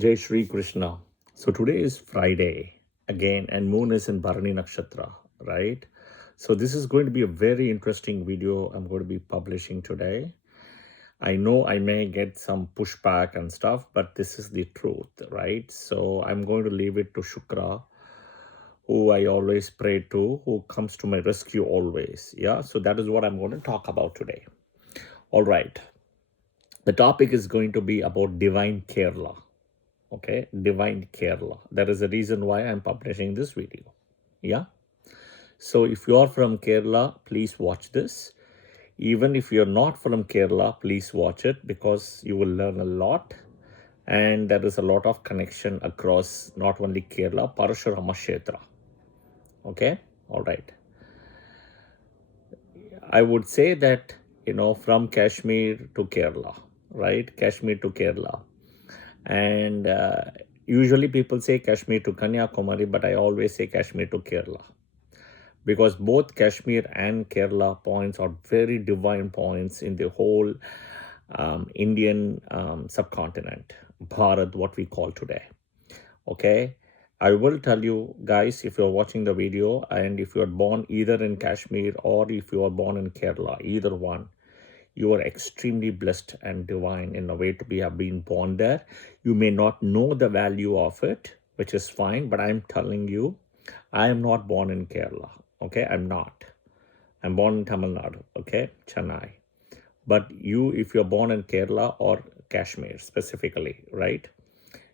Jai Shri Krishna. So today is Friday again, and moon is in Bharani Nakshatra, right? So this is going to be a very interesting video I'm going to be publishing today. I know I may get some pushback and stuff, but this is the truth, right? So I'm going to leave it to Shukra, who I always pray to, who comes to my rescue always. Yeah, so that is what I'm going to talk about today. All right. The topic is going to be about divine Kerala. Okay, divine Kerala. That is the reason why I'm publishing this video. Yeah. So if you are from Kerala, please watch this. Even if you're not from Kerala, please watch it because you will learn a lot. And there is a lot of connection across not only Kerala, Parashurama Kshetra. Okay. All right. I would say that, from Kashmir to Kerala, right? Kashmir to Kerala. And usually people say Kashmir to Kanyakumari, but I always say Kashmir to Kerala. Because both Kashmir and Kerala points are very divine points in the whole Indian subcontinent, Bharat, what we call today. Okay. I will tell you guys, if you're watching the video and if you're born either in Kashmir or if you are born in Kerala, either one, you are extremely blessed and divine in a way to have been born there. You may not know the value of it, which is fine, but I'm telling you, I am not born in Kerala. Okay, I'm not. I'm born in Tamil Nadu, okay, Chennai. But you, if you're born in Kerala or Kashmir specifically, right,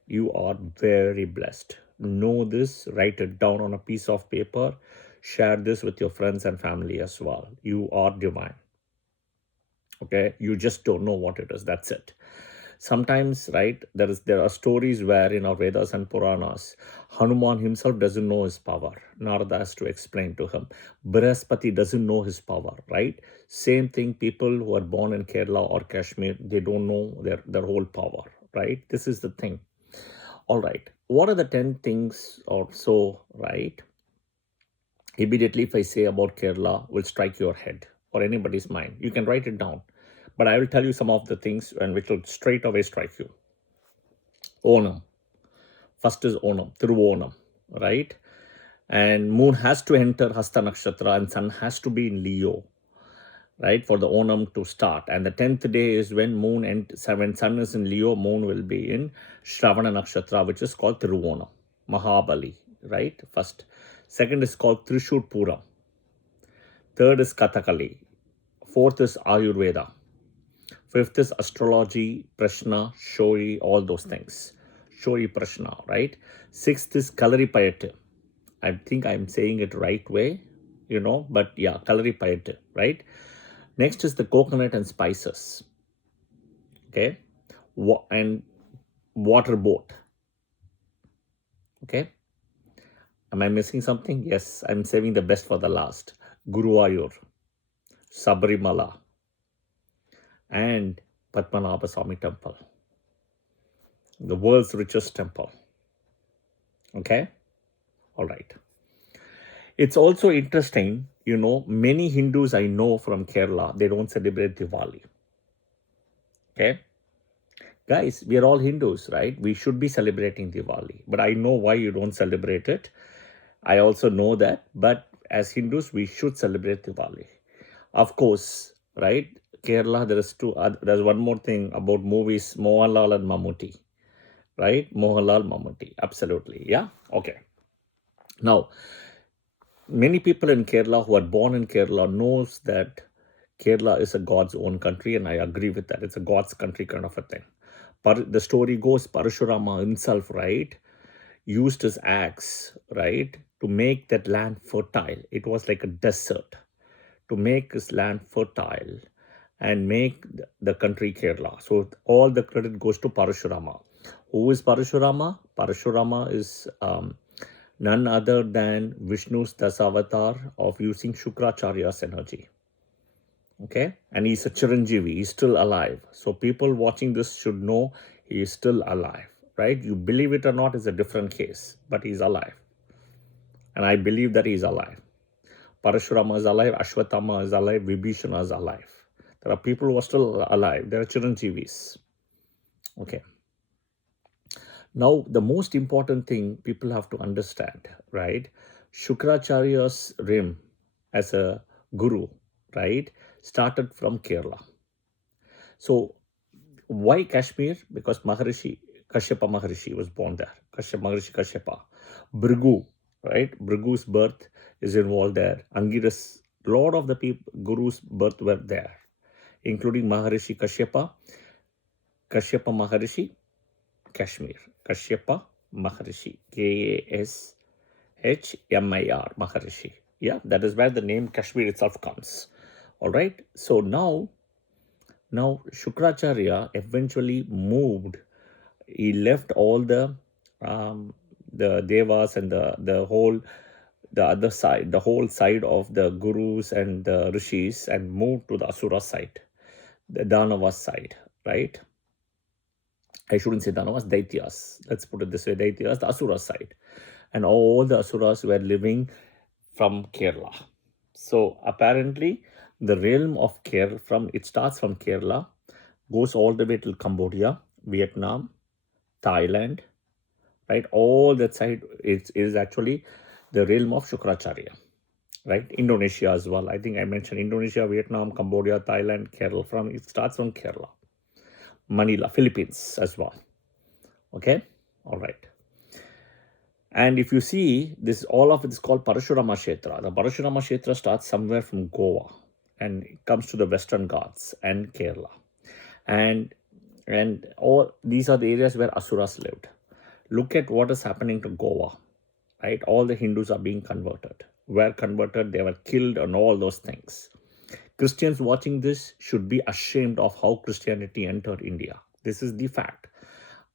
you are very blessed. Know this, write it down on a piece of paper, share this with your friends and family as well. You are divine. Okay, you just don't know what it is. That's it. Sometimes, right, there are stories where in our Vedas and Puranas, Hanuman himself doesn't know his power. Narada has to explain to him. Brihaspati doesn't know his power, right? Same thing, people who are born in Kerala or Kashmir, they don't know their whole power, right? This is the thing. All right. What are the 10 things or so, right? Immediately, if I say about Kerala, will strike your head or anybody's mind. You can write it down. But I will tell you some of the things and which will straight away strike you. Onam. First is Onam, Thiruvonam, right? And moon has to enter Hasta Nakshatra and sun has to be in Leo, right, for the Onam to start. And the 10th day is when moon and when sun is in Leo, moon will be in Shravana Nakshatra, which is called Thiruvonam, Mahabali, right? First. Second is called Trishur Puram. Third is Kathakali. Fourth is Ayurveda. Fifth is astrology, Prashna, Shori, all those things. Shori, Prashna, right? Sixth is Kalaripayattu. I think I'm saying it right way, but yeah, Kalaripayattu, right? Next is the coconut and spices. Okay. And water boat. Okay. Am I missing something? Yes, I'm saving the best for the last. Guruvayur, Sabrimala, and Padmanabha Swami temple. The world's richest temple. Okay. All right. It's also interesting, many Hindus I know from Kerala, they don't celebrate Diwali. Okay. Guys, we are all Hindus, right? We should be celebrating Diwali. But I know why you don't celebrate it. I also know that. But as Hindus, we should celebrate Diwali. Of course, right? Kerala, there's one more thing about movies, Mohanlal and Mammootty. Right? Mohanlal, Mammootty. Absolutely. Yeah? Okay. Now, many people in Kerala who are born in Kerala knows that Kerala is a God's own country, and I agree with that. It's a God's country kind of a thing. But the story goes, Parashurama himself, right, used his axe, right, to make that land fertile. It was like a desert. To make his land fertile and make the country Kerala. So all the credit goes to Parashurama. Who is Parashurama? Parashurama is none other than Vishnu's Dasavatar of using Shukracharya's energy. Okay, and he's a Chiranjeevi, he's still alive. So people watching this should know he is still alive, right? You believe it or not is a different case, but he's alive. And I believe that he's alive. Parashurama is alive, Ashwatthama is alive, Vibhishana is alive. There are people who are still alive. There are Chiranjeevis. Okay. Now, the most important thing people have to understand, right? Shukracharya's realm as a guru, right, started from Kerala. So, why Kashmir? Because Maharishi, Kashyapa Maharishi was born there. Maharishi Kashyapa. Bhrigu, right? Bhrigu's birth is involved there. Angiras, lot of the people, Guru's birth were there, including Maharishi Kashyapa, Kashyapa Maharishi, Kashmir. Kashyapa Maharishi, Kashmir, Maharishi. Yeah, that is where the name Kashmir itself comes. All right. So now Shukracharya eventually moved. He left all the devas and the other side, the whole side of the gurus and the rishis, and moved to the asura side, the Danava side, right? I shouldn't say Danavas, Daityas. Let's put it this way, Daityas, the Asura side. And all the Asuras were living from Kerala. So apparently, the realm of Kerala, it starts from Kerala, goes all the way till Cambodia, Vietnam, Thailand, right? All that side is actually the realm of Shukracharya, right? Indonesia as well. I think I mentioned Indonesia, Vietnam, Cambodia, Thailand, Kerala. It starts from Kerala. Manila, Philippines as well. Okay, all right. And if you see this, all of it is called Parashurama Kshetra. The Parashurama Kshetra starts somewhere from Goa and it comes to the Western Ghats and Kerala. And all these are the areas where Asuras lived. Look at what is happening to Goa, right? All the Hindus are being converted. Were converted, they were killed, and all those things. Christians watching this should be ashamed of how Christianity entered India. This is the fact.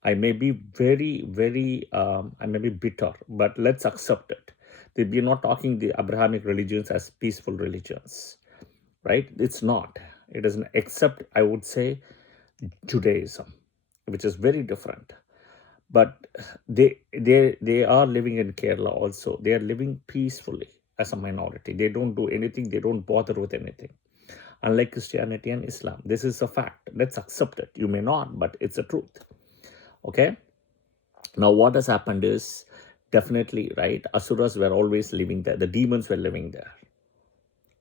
I may be I may be bitter, but let's accept it. We're not talking the Abrahamic religions as peaceful religions, right? It's not. It doesn't, except I would say Judaism, which is very different. But they are living in Kerala also. They are living peacefully as a minority. They don't do anything. They don't bother with anything. Unlike Christianity and Islam, this is a fact. Let's accept it. You may not, but it's a truth. Okay. Now, what has happened is definitely, right, Asuras were always living there. The demons were living there,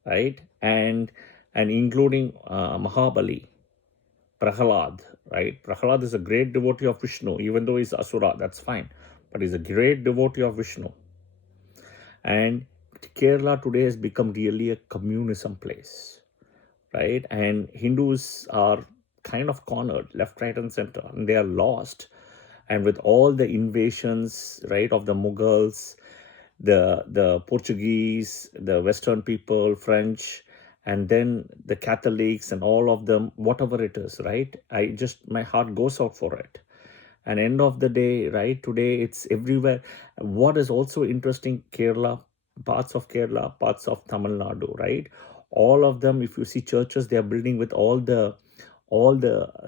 right? And including Mahabali, Prahalad, right? Prahalad is a great devotee of Vishnu, even though he's Asura, that's fine. But he's a great devotee of Vishnu. And Kerala today has become really a communism place, right? And Hindus are kind of cornered left, right, and center, and they are lost. And with all the invasions, right, of the Mughals, the Portuguese, the Western people, French, and then the Catholics and all of them, whatever it is, right? My heart goes out for it. And end of the day, right, today it's everywhere. What is also interesting, Kerala, parts of Tamil Nadu, right? All of them, if you see churches, they are building with all the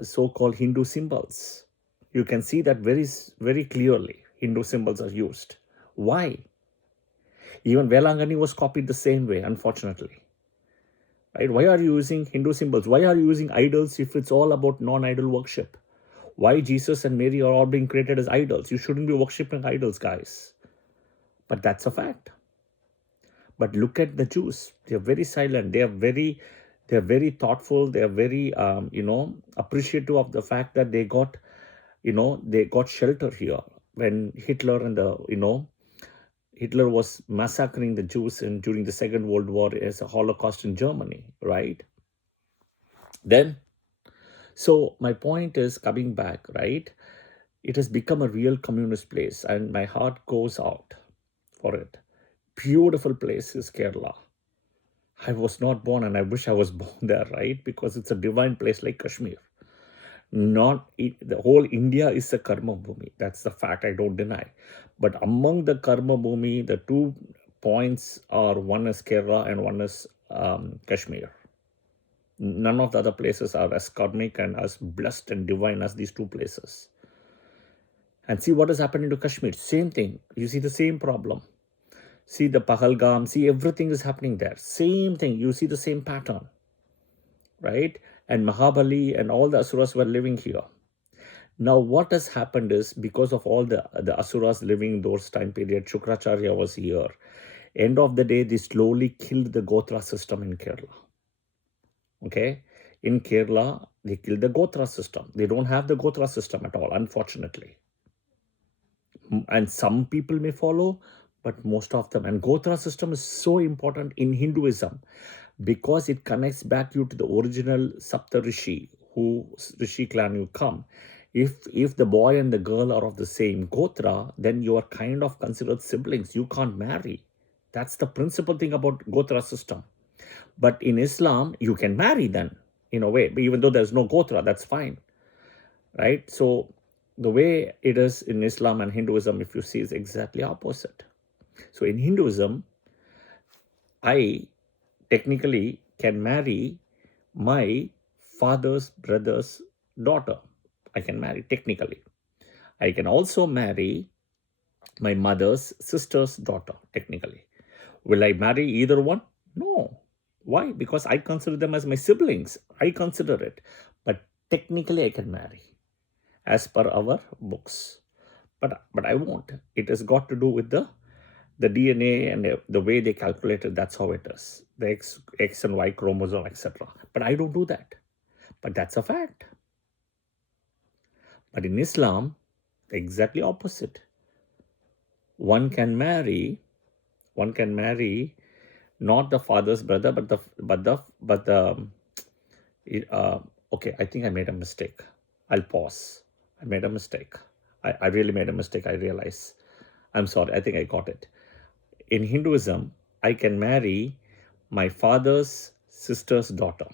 so-called Hindu symbols. You can see that very clearly. Hindu symbols are used. Why? Even Velangani was copied the same way, unfortunately. Right? Why are you using Hindu symbols? Why are you using idols if it's all about non-idol worship? Why Jesus and Mary are all being created as idols? You shouldn't be worshipping idols, guys. But that's a fact. But look at the Jews. They are very silent. They are very thoughtful. They are very, appreciative of the fact that they got shelter here when Hitler was massacring the Jews during the Second World War as a Holocaust in Germany, right? Then, so my point is coming back, right? It has become a real communist place, and my heart goes out for it. Beautiful place is Kerala. I was not born, and I wish I was born there, right? Because it's a divine place like Kashmir. The whole India is a karma bhumi. That's the fact, I don't deny. But among the karma bhumi, the 2 points are, one is Kerala and one is Kashmir. None of the other places are as karmic and as blessed and divine as these 2 places. And see what is happening to Kashmir. Same thing. You see the same problem. See the Pahalgam. See everything is happening there. Same thing. You see the same pattern. Right? And Mahabali and all the Asuras were living here. Now, what has happened is because of all the asuras living in those time period, Shukracharya was here. End of the day, they slowly killed the Gotra system in Kerala. Okay, in Kerala, they killed the Gotra system. They don't have the Gotra system at all, unfortunately. And some people may follow, but most of them. And Gotra system is so important in Hinduism because it connects back you to the original Sapta Rishi, who Rishi clan you come. If the boy and the girl are of the same Gotra, then you are kind of considered siblings. You can't marry. That's the principal thing about Gotra system. But in Islam, you can marry then, in a way. But even though there's no Gotra, that's fine. Right? So the way it is in Islam and Hinduism, if you see, is exactly opposite. So in Hinduism, I technically can marry my father's brother's daughter. I can marry technically. I can also marry my mother's sister's daughter technically. Will I marry either one? No. Why? Because I consider them as my siblings. I consider it. But technically I can marry as per our books. But I won't. It has got to do with the DNA and the way they calculate it. That's how it is. The X and Y chromosome, etc. But I don't do that. But that's a fact. But in Islam, exactly opposite. One can marry not the father's brother, okay, I think I made a mistake. I'll pause. I made a mistake. I really made a mistake. I realize. I'm sorry. I think I got it. In Hinduism, I can marry my father's sister's daughter.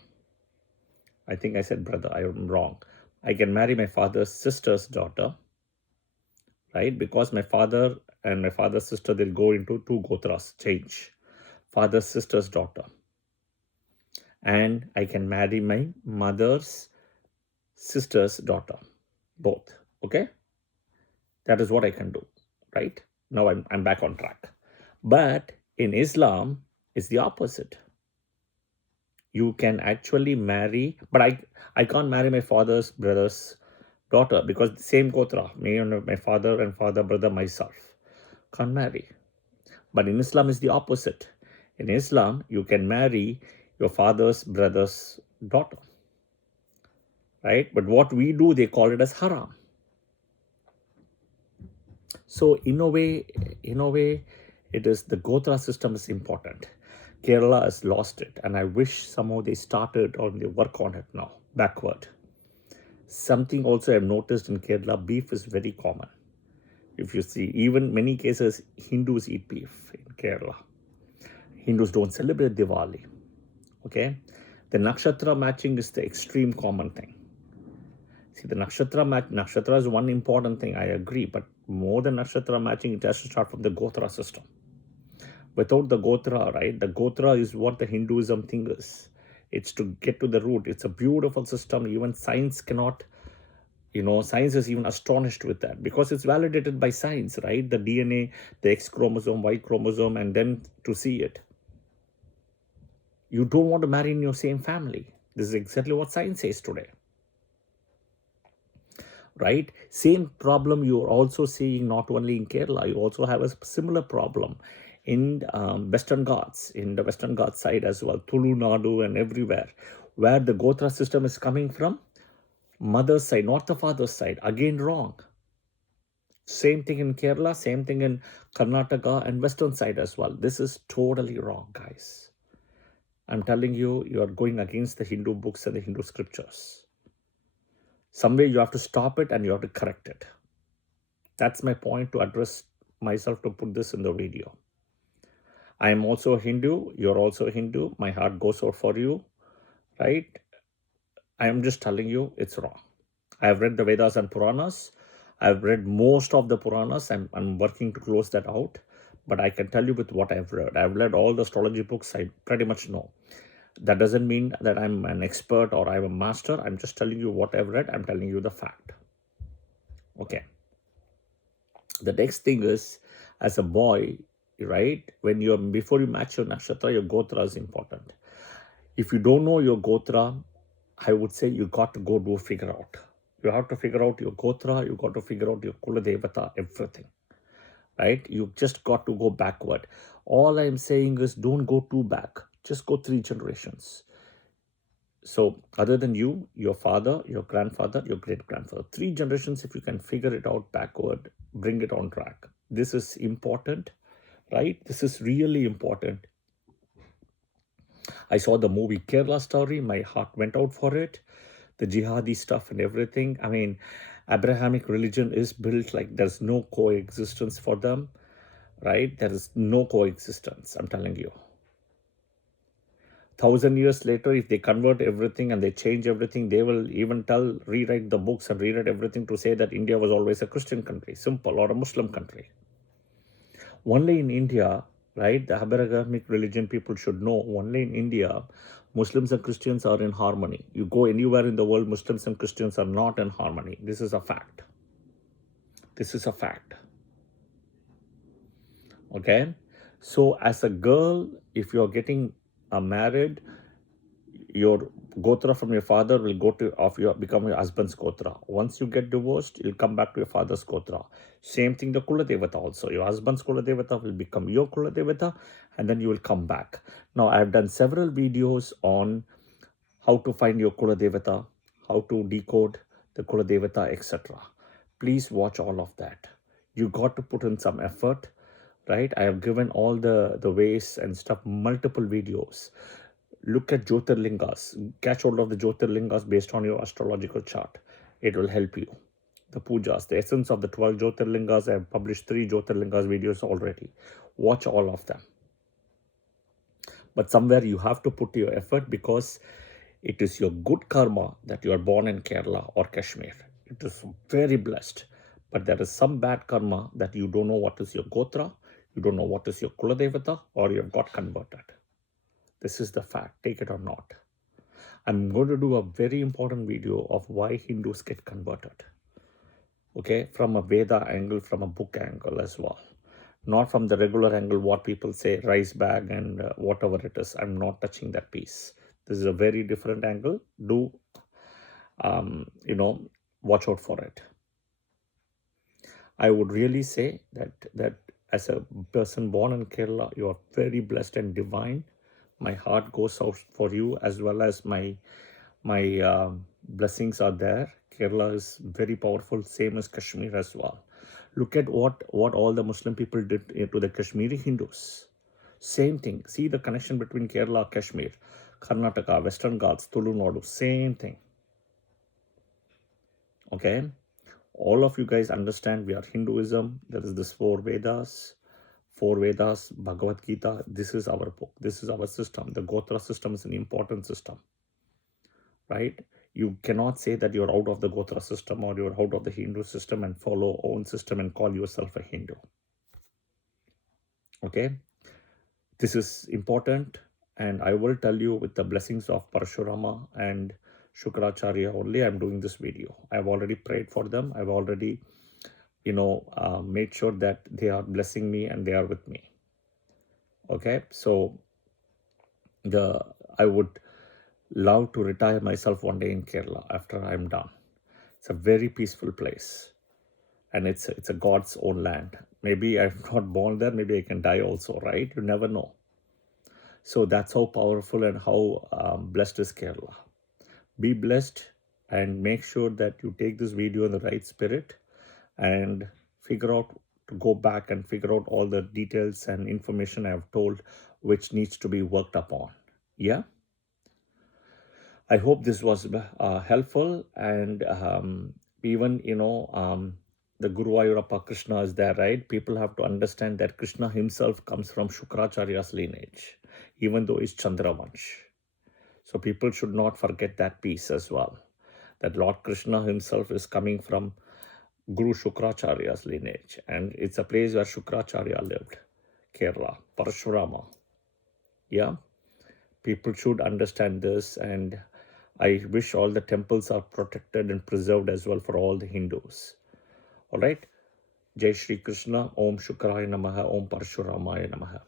I think I said brother. I'm wrong. I can marry my father's sister's daughter, right? Because my father and my father's sister, they'll go into two gotras, change. Father's sister's daughter. And I can marry my mother's sister's daughter. Both. Okay? That is what I can do, right? Now I'm back on track. But in Islam, it's the opposite. You can actually marry, but I can't marry my father's brother's daughter because the same gotra, me and my father and father, brother, myself. Can't marry. But in Islam, it's the opposite. In Islam, you can marry your father's brother's daughter. Right? But what we do, they call it as haram. So in a way, it is the Gotra system is important. Kerala has lost it, and I wish somehow they started or they work on it now, backward. Something also I've noticed in Kerala, beef is very common. If you see, even many cases, Hindus eat beef in Kerala. Hindus don't celebrate Diwali. Okay? The nakshatra matching is the extreme common thing. See, the nakshatra is one important thing, I agree, but more than nakshatra matching, it has to start from the Gotra system. Without the Gotra, right, the Gotra is what the Hinduism thing is. It's to get to the root. It's a beautiful system. Even science cannot, science is even astonished with that because it's validated by science, right? The DNA, the X chromosome, Y chromosome, and then to see it. You don't want to marry in your same family. This is exactly what science says today. Right? Same problem you are also seeing not only in Kerala, you also have a similar problem in Western Ghats, in the Western Ghats side as well, Tulu Nadu and everywhere, where the Gotra system is coming from mother's side, not the father's side. Again, wrong. Same thing in Kerala, same thing in Karnataka and Western side as well. This is totally wrong, guys. I'm telling you, you are going against the Hindu books and the Hindu scriptures. Somewhere you have to stop it and you have to correct it. That's my point to address myself to put this in the video. I am also a Hindu. You're also a Hindu. My heart goes out for you, right? I am just telling you it's wrong. I have read the Vedas and Puranas. I've read most of the Puranas. I'm working to close that out. But I can tell you with what I've read. I've read all the astrology books. I pretty much know. That doesn't mean that I'm an expert or I'm a master. I'm just telling you what I've read. I'm telling you the fact. Okay. The next thing is, as a boy, right, before you match your nakshatra, your gotra is important. If you don't know your gotra, I would say you got to go do figure out. You have to figure out your Gotra, you got to figure out your Kula Devata, everything, right? You just got to go backward. All I'm saying is don't go too back, just go 3 generations. So, other than you, your father, your grandfather, your great grandfather, 3 generations, if you can figure it out backward, bring it on track. This is important, right? This is really important. I saw the movie Kerala Story, my heart went out for it. The jihadi stuff and everything. I mean, Abrahamic religion is built like there's no coexistence for them, right? There is no coexistence, I'm telling you. 1,000 years later, if they convert everything and they change everything, they will even rewrite the books and rewrite everything to say that India was always a Christian country, simple, or a Muslim country. Only in India, right, the Abrahamic religion people should know, only in India, Muslims and Christians are in harmony. You go anywhere in the world, Muslims and Christians are not in harmony. This is a fact. This is a fact. Okay? So as a girl, if you're getting married, your gotra from your father will become your husband's gotra. Once you get divorced, you'll come back to your father's gotra. Same thing, the Kula Devata also. Your husband's Kula Devata will become your Kula Devata, and then you will come back. Now, I've done several videos on how to find your Kula Devata, how to decode the Kula Devata, etc. Please watch all of that. You got to put in some effort, right? I have given all the ways and stuff, multiple videos. Look at Jyotirlingas. Catch hold of the Jyotirlingas based on your astrological chart. It will help you. The pujas, the essence of the 12 Jyotirlingas. I have published 3 Jyotirlingas videos already. Watch all of them. But somewhere you have to put your effort, because it is your good karma that you are born in Kerala or Kashmir. It is very blessed. But there is some bad karma that you don't know what is your Gotra, you don't know what is your Kula Devata, or you have got converted. This is the fact, take it or not. I'm going to do a very important video of why Hindus get converted. Okay, from a Veda angle, from a book angle as well. Not from the regular angle, what people say, rice bag and whatever it is. I'm not touching that piece. This is a very different angle. Do, watch out for it. I would really say that as a person born in Kerala, you are very blessed and divine. My heart goes out for you, as well as my blessings are there. Kerala is very powerful, same as Kashmir as well. Look at what all the Muslim people did to the Kashmiri Hindus. Same thing. See the connection between Kerala, Kashmir, Karnataka, Western Ghats, Tulu Nadu, same thing. Okay? All of you guys understand we are Hinduism. There is this 4 Vedas, Bhagavad Gita. This is our book. This is our system. The Gotra system is an important system, right? You cannot say that you're out of the Gotra system or you're out of the Hindu system and follow own system and call yourself a Hindu. Okay? This is important, and I will tell you with the blessings of Parashurama and Shukracharya only I'm doing this video. I've already prayed for them. I've already made sure that they are blessing me and they are with me. Okay, so I would love to retire myself one day in Kerala after I'm done. It's a very peaceful place, and it's a God's own land. Maybe I'm not born there, maybe I can die also, right? You never know. So that's how powerful and how blessed is Kerala. Be blessed, and make sure that you take this video in the right spirit and figure out to go back and figure out all the details and information I have told, which needs to be worked upon. Yeah. I hope this was helpful, and even the Guru Ayurappa Krishna is there, right? People have to understand that Krishna himself comes from Shukracharya's lineage, even though he's Chandravansh. So people should not forget that piece as well, that Lord Krishna himself is coming from Guru Shukracharya's lineage, and it's a place where Shukracharya lived, Kerala, Parashurama. Yeah, people should understand this, and I wish all the temples are protected and preserved as well for all the Hindus. All right. Jai Shri Krishna. Om Shukraya Namaha. Om Parshuramaya Namaha.